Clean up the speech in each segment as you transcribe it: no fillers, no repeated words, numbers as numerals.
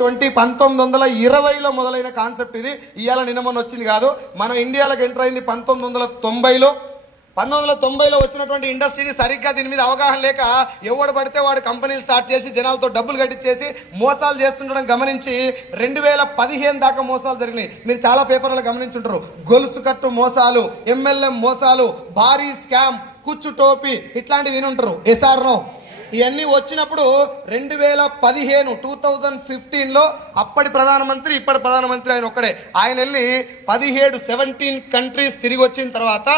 1920లో మొదలైన కాన్సెప్ట్ ఇది. ఇవాళ నిన్న మొన్న వచ్చింది కాదు. మన ఇండియాలోకి ఎంటర్ అయింది 1990లో. 1990లో వచ్చినటువంటి ఇండస్ట్రీని సరిగ్గా దీని మీద అవగాహన లేక ఎవడు పడితే వాడు కంపెనీలు స్టార్ట్ చేసి జనాలతో డబ్బులు కట్టించేసి మోసాలు చేస్తుండడం గమనించి 2015 దాకా మోసాలు జరిగినాయి. మీరు చాలా పేపర్లలో గమనించుంటారు. గొలుసు కట్టు మోసాలు, MLM మోసాలు, భారీ స్కామ్, కుచ్చు టోపీ ఇట్లాంటివి వినుంటారు. ఎస్ఆర్నో ఇవన్నీ వచ్చినప్పుడు 2015లో అప్పటి ప్రధానమంత్రి ఇప్పటి ప్రధానమంత్రి ఆయన ఒక్కడే. ఆయన వెళ్ళి 17 కంట్రీస్ తిరిగి వచ్చిన తర్వాత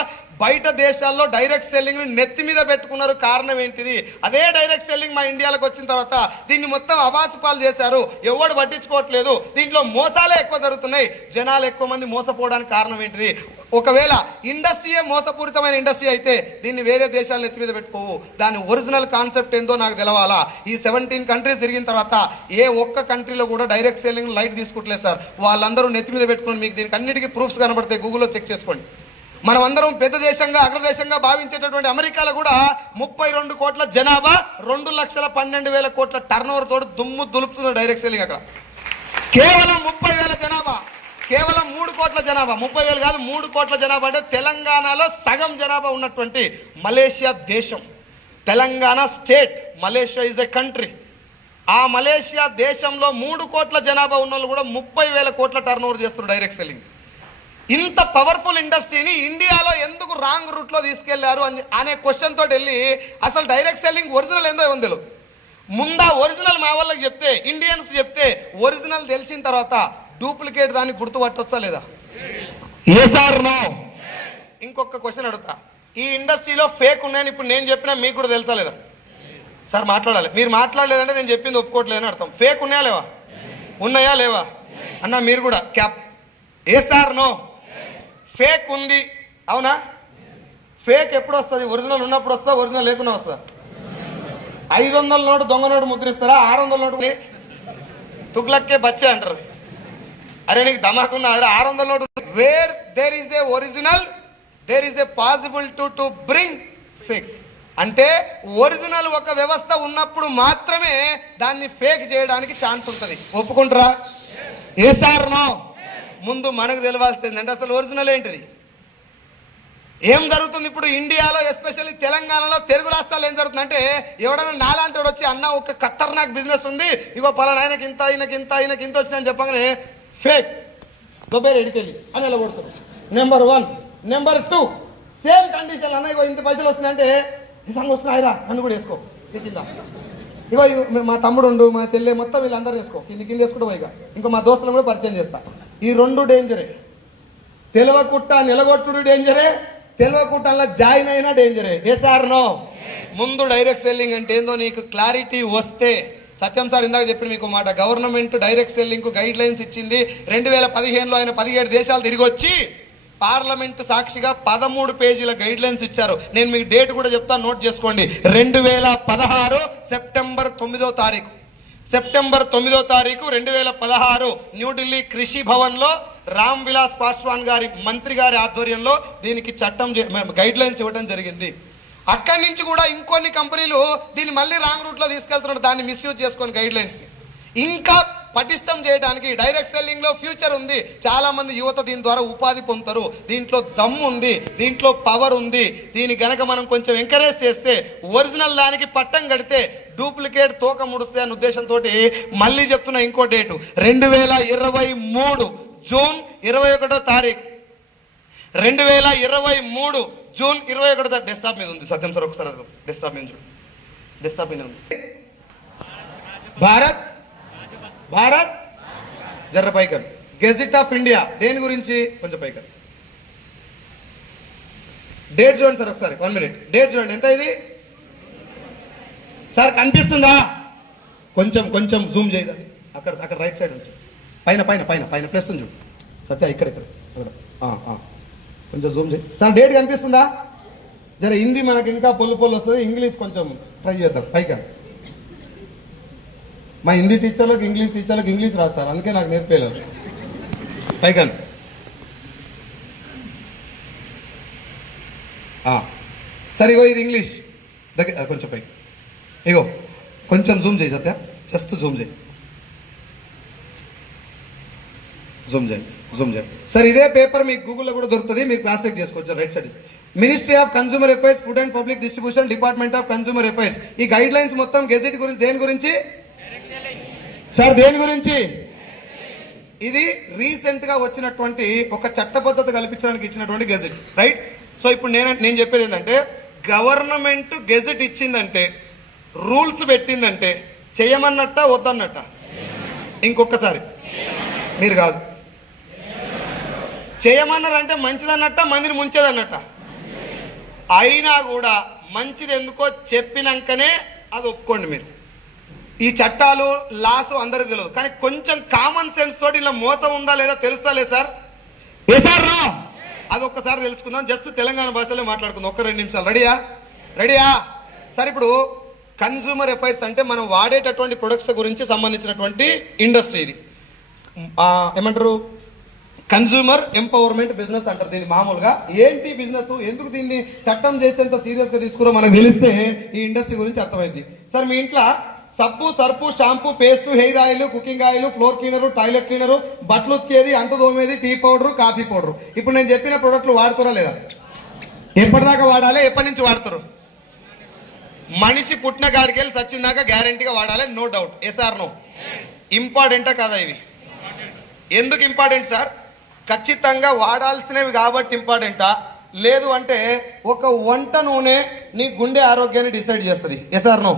బయట దేశాల్లో డైరెక్ట్ సెల్లింగ్ నెత్తి మీద పెట్టుకున్నారు. కారణం ఏంటిది? అదే డైరెక్ట్ సెల్లింగ్ మా ఇండియాలోకి వచ్చిన తర్వాత దీన్ని మొత్తం అబాసుపాలు చేశారు. ఎవడు పట్టించుకోవట్లేదు. దీంట్లో మోసాలే ఎక్కువ జరుగుతున్నాయి. జనాలు ఎక్కువ మంది మోసపోవడానికి కారణం ఏంటిది? ఒకవేళ ఇండస్ట్రీయే మోసపూరితమైన ఇండస్ట్రీ అయితే దీన్ని వేరే దేశాలు నెత్తి మీద పెట్టుకోవు. దాని ఒరిజినల్ కాన్సెప్ట్ ఏందో నాకు తెలవాలా. ఈ 17 కంట్రీస్ తిరిగిన తర్వాత ఏ ఒక్క కంట్రీలో కూడా డైరెక్ట్ సెల్లింగ్ లైట్ తీసుకుంటలేదు సార్. వాళ్ళందరూ నెత్తి మీద పెట్టుకుని మీకు దీనికి అన్నిటికీ ప్రూఫ్స్ కనబడతాయి. గూగుల్లో చెక్ చేసుకోండి. మనం అందరం పెద్ద దేశంగా అగ్రదేశంగా భావించేటటువంటి అమెరికాలో కూడా 32 కోట్ల జనాభా 2,12,000 కోట్ల టర్నోవర్ తోటి దుమ్ము దులుపుతున్నారు డైరెక్ట్ సెల్లింగ్. అక్కడ కేవలం 30,000 జనాభా, కేవలం 3 కోట్ల జనాభా, 30,000 కాదు 3 కోట్ల జనాభా. అంటే తెలంగాణలో సగం జనాభా ఉన్నటువంటి మలేషియా దేశం, Telangana state, Malaysia is a country. ఆ మలేషియా దేశంలో 3 కోట్ల జనాభా ఉన్న వాళ్ళు కూడా 30,000 కోట్ల టర్నోవర్ చేస్తున్నారు డైరెక్ట్ సెల్లింగ్. ఇంత పవర్ఫుల్ ఇండస్ట్రీని ఇండియాలో ఎందుకు రాంగ్ రూట్లో తీసుకెళ్లారు అనే క్వశ్చన్ తోటి వెళ్ళి అసలు డైరెక్ట్ సెల్లింగ్ ఒరిజినల్ ఏందో ఉందో ముందా ఒరిజినల్ మా వాళ్ళకి చెప్తే, ఇండియన్స్ చెప్తే ఒరిజినల్ తెలిసిన తర్వాత డూప్లికేట్ దాన్ని గుర్తుపట్టొచ్చా లేదా? ఏ సార్ నో. ఇంకొక క్వశ్చన్ అడుగుతా. ఈ ఇండస్ట్రీలో ఫేక్ ఉన్నాయని ఇప్పుడు నేను చెప్పినా మీకు కూడా తెలుసా లేదా? సార్ మాట్లాడాలి. మీరు మాట్లాడలేదంటే నేను చెప్పింది ఒప్పుకోవట్లేదని అర్థం. ఫేక్ ఉన్నాయా లేవా? ఉన్నాయా లేవా అన్న? మీరు కూడా క్యాప్. ఏ సార్ నో. ఫేక్ ఉంది, అవునా? ఫేక్ ఎప్పుడు వస్తుంది? ఒరిజినల్ ఉన్నప్పుడు వస్తా, ఒరిజినల్ లేకుండా వస్తా. 500 నోటు దొంగ నోటు ముద్రిస్తారా? 600 నోటు తుగ్లక్కే బచ్చే అంటారు. అరే నీకు ధమాకున్నా 600 note. Where there is a original there is a possibility to bring fake. అంటే ఒరిజినల్ ఒక వ్యవస్థ ఉన్నప్పుడు మాత్రమే దాన్ని ఫేక్ చేయడానికి ఛాన్స్ ఉంటుంది. ఒప్పుకుంటారా? ఏ సార్ నో. ముందు మనకు తెలవాల్సిందంటే అసలు ఒరిజినల్ ఏంటిది, ఏం జరుగుతుంది ఇప్పుడు ఇండియాలో, ఎస్పెషల్లీ తెలంగాణలో, తెలుగు రాష్ట్రాల్లో ఏం జరుగుతుంది అంటే ఎవడన్నా నాలాంటి వాడు వచ్చి అన్న ఒక ఖతర్నాక్ బిజినెస్ ఉంది, ఇగో పలానా ఆయనకి ఇంత ఆయనకి ఇంత ఆయనకి ఇంత వచ్చిందని చెప్పగానే ఫేక్ దొబ్బేరు ఎడికెళ్ళి అని ఎలా కొడుతుంది. నెంబర్ 1. నెంబర్ 2, సేమ్ కండిషన్ అన్న ఇగో ఇంత పైసలు వస్తున్నాయంటే ఈ సంగ వస్తున్నాయిరా నన్ను కూడా వేసుకో కింద, ఇగో మా తమ్ముడు మా చెల్లె మొత్తం వీళ్ళందరూ వేసుకో కింద వేసుకుంటూ ఇక ఇంకో మా దోస్తులను కూడా పరిచయం చేస్తా. ఈ 2 డేంజరే. తెలవకుట్ట నిలగొట్టుడు డేంజరే, తెలవకుట్టంలో జాయిన్ అయినా డేంజరే. ఏ సార్ నో. ముందు డైరెక్ట్ సెల్లింగ్ అంటే ఏందో నీకు క్లారిటీ వస్తే, సత్యం సార్ ఇందాక చెప్పిన మీకు మాట, గవర్నమెంట్ డైరెక్ట్ సెల్లింగ్ కు గైడ్ లైన్స్ ఇచ్చింది. 2015లో ఆయన 17 దేశాలు తిరిగి వచ్చి పార్లమెంటు సాక్షిగా 13 పేజీల గైడ్ లైన్స్ ఇచ్చారు. నేను మీకు డేట్ కూడా చెప్తాను, నోట్ చేసుకోండి. 2016 సెప్టెంబర్ 9వ తారీఖు, సెప్టెంబర్ 9వ తారీఖు 2016 న్యూఢిల్లీ కృషి భవన్లో రామ్ విలాస్ పాస్వాన్ గారి మంత్రి గారి ఆధ్వర్యంలో దీనికి చట్టం గైడ్ లైన్స్ ఇవ్వడం జరిగింది. అక్కడి నుంచి కూడా ఇంకొన్ని కంపెనీలు దీన్ని మళ్ళీ రాంగ్ రూట్లో తీసుకెళ్తున్నారు, దాన్ని మిస్యూజ్ చేసుకొని గైడ్ లైన్స్ని ఇంకా పటిష్టం చేయడానికి. డైరెక్ట్ సెల్లింగ్ లో ఫ్యూచర్ ఉంది. చాలా మంది యువత దీని ద్వారా ఉపాధి పొందుతారు. దీంట్లో దమ్ము ఉంది, దీంట్లో పవర్ ఉంది. దీని గనక మనం కొంచెం ఎంకరేజ్ చేస్తే, ఒరిజినల్ దానికి పట్టం కడితే డూప్లికేట్ తోక ముడిస్తే అనే ఉద్దేశంతో మళ్ళీ చెప్తున్నా ఇంకో డేటు 2023 జూన్ 21వ తారీఖు, 2023 జూన్ 21వ తారీఖు. డెస్క్టాప్ మీద ఉంది సత్యం సార్, ఒకసారి డెస్క్టాప్ మీద చూడు. డెస్క్టాప్ మీద ఉంది. భారత్ జర్ర పైకర్ గెజిట్ ఆఫ్ ఇండియా దేని గురించి కొంచెం పైకర్ డేట్ చూడండి సార్ ఒకసారి. 1 మినిట్ డేట్ చూడండి. ఎంత ఇది సార్? కనిపిస్తుందా? కొంచెం జూమ్ చేయదండి. అక్కడ రైట్ సైడ్ నుంచి పైన ప్లస్ ఉంది చూడు సత్య, ఇక్కడ కొంచెం జూమ్ చేయి సార్. డేట్ కనిపిస్తుందా? జర హిందీ మనకి ఇంకా పొల్లు వస్తుంది, ఇంగ్లీష్ కొంచెం ట్రై చేద్దాం. పైకి మా హిందీ టీచర్లకు ఇంగ్లీష్ రాస్తారు, అందుకే నాకు నేర్పేయలేదు. పైకన్ సరే, ఇగో ఇది ఇంగ్లీష్ దగ్గర కొంచెం పైకి, ఇగో కొంచెం జూమ్ చేయి సత్య, జస్ట్ జూమ్ చేయి. జూమ్ చేయండి. సార్ ఇదే పేపర్ మీకు గూగుల్లో కూడా దొరుకుతుంది, మీరు క్రాస్ చెక్ చేసుకోవచ్చు. Right side ministry of consumer affairs, food and public distribution, department of consumer affairs. ఈ గైడ్ లైన్స్ మొత్తం గెజెట్ గురించి దేని గురించి సార్? దేని గురించి? ఇది రీసెంట్ గా వచ్చినటువంటి ఒక చట్టబద్ధత కల్పించడానికి ఇచ్చినటువంటి గెజెట్. రైట్. సో ఇప్పుడు నేను చెప్పేది ఏంటంటే, గవర్నమెంట్ గెజెట్ ఇచ్చిందంటే, రూల్స్ పెట్టిందంటే చేయమన్నట్ట వద్దన్నట్ట? ఇంకొకసారి మీరు కాదు, చేయమన్నారంటే మంచిదన్నట్ట, మందిని ముంచేదన్నట్ట? అయినా కూడా మంచిది ఎందుకో చెప్పినాకనే అది ఒప్పుకోండి. మీరు ఈ చట్టాలు లాసు అందరికి తెలియదు, కానీ కొంచెం కామన్ సెన్స్ తోటి ఇలా మోసం ఉందా లేదా తెలుస్తా లేదు సార్? ఏ సార్ నో? అది ఒక్కసారి తెలుసుకుందాం. జస్ట్ తెలంగాణ భాషలో మాట్లాడుకుందాం. ఒక్క 2 నిమిషాలు. రెడీయా సార్? ఇప్పుడు కన్స్యూమర్ అఫైర్స్ అంటే మనం వాడేటటువంటి ప్రొడక్ట్స్ గురించి సంబంధించినటువంటి ఇండస్ట్రీ. ఇది ఏమంటారు? కన్స్యూమర్ ఎంపవర్మెంట్ బిజినెస్ అంటారు దీన్ని మామూలుగా. ఏంటి బిజినెస్, ఎందుకు దీన్ని చట్టం చేసేంత సీరియస్ గా తీసుకురో మనకు తెలిస్తే ఈ ఇండస్ట్రీ గురించి అర్థమైంది. సార్ మీ ఇంట్లో సబ్బు, surf, shampoo, paste, hair oil, cooking oil, floor cleaner, toilet cleaner, బట్టలు ఉతికేది, అంటు తోమేది, టీ పౌడర్, కాఫీ పౌడర్, ఇప్పుడు నేను చెప్పిన ప్రొడక్ట్లు వాడుతారా లేదా? ఎప్పటిదాకా వాడాలి? ఎప్పటి నుంచి వాడతారు? మనిషి పుట్టిన గాడికెళ్ళి సచ్చిన దాకా గ్యారంటీగా వాడాలి, నో డౌట్. Yes or no? ఇంపార్టెంటా కాదా ఇవి? ఎందుకు ఇంపార్టెంట్ సార్? ఖచ్చితంగా వాడాల్సినవి కాబట్టి ఇంపార్టెంటా? లేదు అంటే ఒక వంట నూనె నీ గుండె ఆరోగ్యాన్ని డిసైడ్ చేస్తుంది. Yes or no?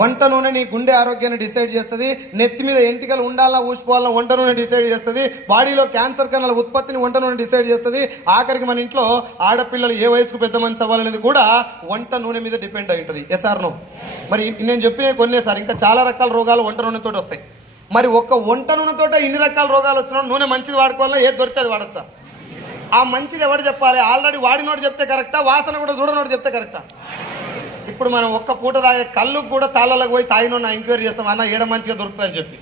వంట నూనె నీ గుండె ఆరోగ్యాన్ని డిసైడ్ చేస్తుంది. నెత్తి మీద ఎంటికలు ఉండాలా ఊసిపోవాలా వంట నూనె డిసైడ్ చేస్తుంది. బాడీలో క్యాన్సర్ కణాల ఉత్పత్తిని వంట నూనె డిసైడ్ చేస్తుంది. ఆఖరికి మన ఇంట్లో ఆడపిల్లలు ఏ వయసుకు పెద్ద మనిషి అవ్వాలనేది కూడా వంట నూనె మీద డిపెండ్ అయి ఉంటుంది. Yes or no? మరి నేను చెప్పిన కొన్నే సార్, ఇంకా చాలా రకాల రోగాలు వంట నూనెతో వస్తాయి. మరి ఒక్క వంట నూనెతో ఇన్ని రకాల రోగాలు వచ్చినా నూనె మంచిది వాడుకోవాలన్నా ఏది దొరికితే అది వాడచ్చా? ఆ మంచిది ఎవరు చెప్పాలి? ఆల్రెడీ వాడినోడు చెప్తే కరెక్టా? వాసన కూడా చూడనోడు చెప్తే కరెక్టా? ఇప్పుడు మనం ఒక్క పూట తాగే కళ్ళు కూడా తాళ్ళకు పోయి తాగినోన్న ఎంక్వైరీ చేస్తాం, అన్న ఏడ మంచిగా దొరుకుతుందని చెప్పి.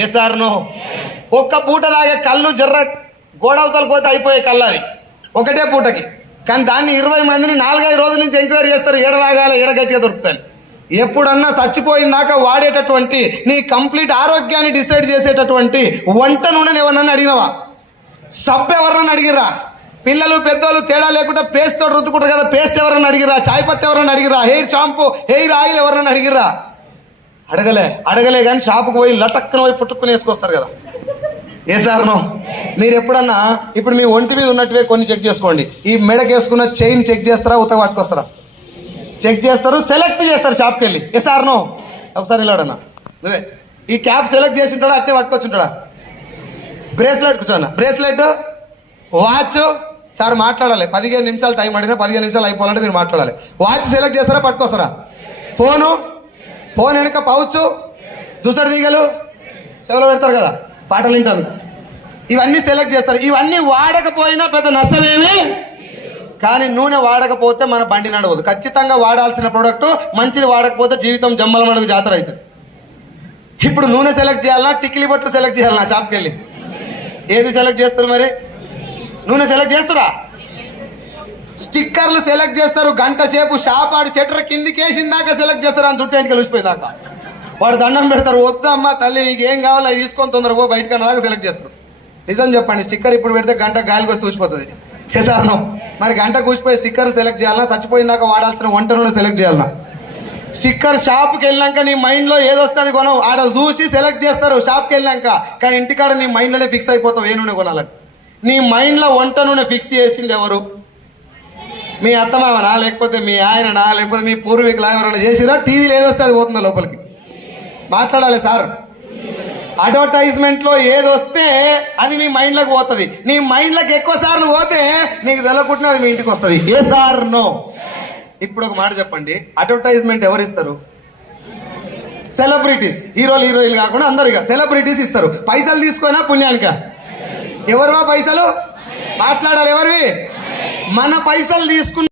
ఏ సార్ నో? ఒక్క పూట తాగే కళ్ళు జర్ర గోడవతలు పోతే అయిపోయే కళ్ళు అది ఒకటే పూటకి. కానీ దాన్ని 20 మందిని 4-5 రోజుల నుంచి ఎంక్వైరీ చేస్తారు, ఏడ తాగాలి, ఏడ గట్టిగా దొరుకుతాయి. ఎప్పుడన్నా చచ్చిపోయిందాక వాడేటటువంటి నీ కంప్లీట్ ఆరోగ్యాన్ని డిసైడ్ చేసేటటువంటి వంట నూనెని ఎవరన్నా అడిగినవా? సబ్బు ఎవరన్నా అడిగిరా? పిల్లలు పెద్దోళ్ళు తేడా లేకుండా పేస్ట్ తోటి రుద్దుకుంటారు కదా, పేస్ట్ ఎవరన్నా అడిగిరా? చాయ్ పత్తి ఎవరన్నా అడిగిరా? హెయిర్ షాంపూ, హెయిర్ ఆయిల్ ఎవరన్నా అడిగిరా? అడగలే కానీ షాపుకు పోయి లటక్కన పోయి పుట్టుకుని వేసుకొస్తారు కదా. ఏ సార్ నో? మీరు ఎప్పుడన్నా ఇప్పుడు మీ ఒంటి మీద ఉన్నట్టువే కొన్ని చెక్ చేసుకోండి. ఈ మెడకేసుకున్న చైన్ చెక్ చేస్తారా? ఉతక పట్టుకొస్తారా? చెక్ చేస్తారు, సెలెక్ట్ చేస్తారు షాప్కి వెళ్ళి. ఏ సార్ నో? ఒకసారి వెళ్ళాడన్నా నువ్వే ఈ క్యాప్ సెలెక్ట్ చేసి ఉంటాడా? అట్టే పట్టుకొచ్చుంటాడా? బ్రేస్లెట్ కూర్చోన్నా, బ్రేస్లెట్, వాచ్. సార్ మాట్లాడాలి, 15 నిమిషాలు టైం అడిగినా 15 నిమిషాలు అయిపోవాలంటే మీరు మాట్లాడాలి. వాచ్ సెలెక్ట్ చేస్తారా? పట్టుకొస్తారా? ఫోన్ వెనుక పౌచ్, దుసడి తీగలు చెవులో పెడతారు కదా, పాటలు వింటారు, ఇవన్నీ సెలెక్ట్ చేస్తారు. ఇవన్నీ వాడకపోయినా పెద్ద నష్టమేమి. కానీ నూనె వాడకపోతే మన బండి నడవదు. ఖచ్చితంగా వాడాల్సిన ప్రోడక్ట్ మంచిది వాడకపోతే జీవితం జమ్మల మడుగు జాతర అవుతుంది. ఇప్పుడు నూనె సెలెక్ట్ చేయాలన్నా, టిక్లీ బొట్లు సెలెక్ట్ చేయాలన్నా? షాప్కి వెళ్ళి ఏది సెలెక్ట్ చేస్తారు? మరి నూనె సెలెక్ట్ చేస్తారా? స్టిక్కర్లు సెలెక్ట్ చేస్తారు. గంట సేపు షాప్ ఆడి షట్టర్ కిందికేసిందాక సెలెక్ట్ చేస్తారు, అని చుట్టూ ఇంటికి కలిసిపోయేదాకా. వాడు దండం పెడతారు, వద్దమ్మా తల్లి నీకు ఏం కావాలో అది తీసుకొని తొందరగా బయటకు అన్నదాకా సెలెక్ట్ చేస్తారు. నిజం చెప్పండి, స్టిక్కర్ ఇప్పుడు పెడితే గంట గాలికి వచ్చి చూసిపోతుంది. చేశాను మరి గంట కూసిపోయి స్టిక్కర్ సెలెక్ట్ చేయాలన్నా? చచ్చిపోయిందాక వాడాల్సిన వంట నూనె సెలెక్ట్ చేయాలన్నా? స్టిక్కర్ షాప్కి వెళ్ళినాక నీ మైండ్ లో ఏదొస్తుంది కొనవు, ఆడ చూసి సెలెక్ట్ చేస్తారు షాప్కి వెళ్ళినాక. కానీ ఇంటికాడ నీ మైండ్ లోనే ఫిక్స్ అయిపోతావు ఏ నూనె కొనాలని. నీ మైండ్ లో వంట నూనె ఫిక్స్ చేసింది ఎవరు? మీ అత్తమామనా, లేకపోతే మీ ఆయననా, లేకపోతే మీ పూర్వీకులా ఎవరైనా చేసిరా? టీవీలో ఏదొస్తే అది పోతుందా లోపలికి? మాట్లాడాలి సార్. అడ్వర్టైజ్మెంట్ లో ఏదొస్తే అది మీ మైండ్ లోకి పోతుంది. నీ మైండ్ లోకి ఎక్కువ సార్లు పోతే నీకు తెలకుంటే అది మీ ఇంటికి వస్తుంది. ఏ సార్ నో? ఇప్పుడు ఒక మాట చెప్పండి, అడ్వర్టైజ్మెంట్ ఎవరు ఇస్తారు? సెలబ్రిటీస్. హీరోయిన్లు కాకుండా అందరు ఇక సెలబ్రిటీస్ ఇస్తారు. పైసలు తీసుకోనా పుణ్యానిక? ఎవరివా పైసలు? మాట్లాడాలి ఎవరివి? మన పైసలు తీసుకున్న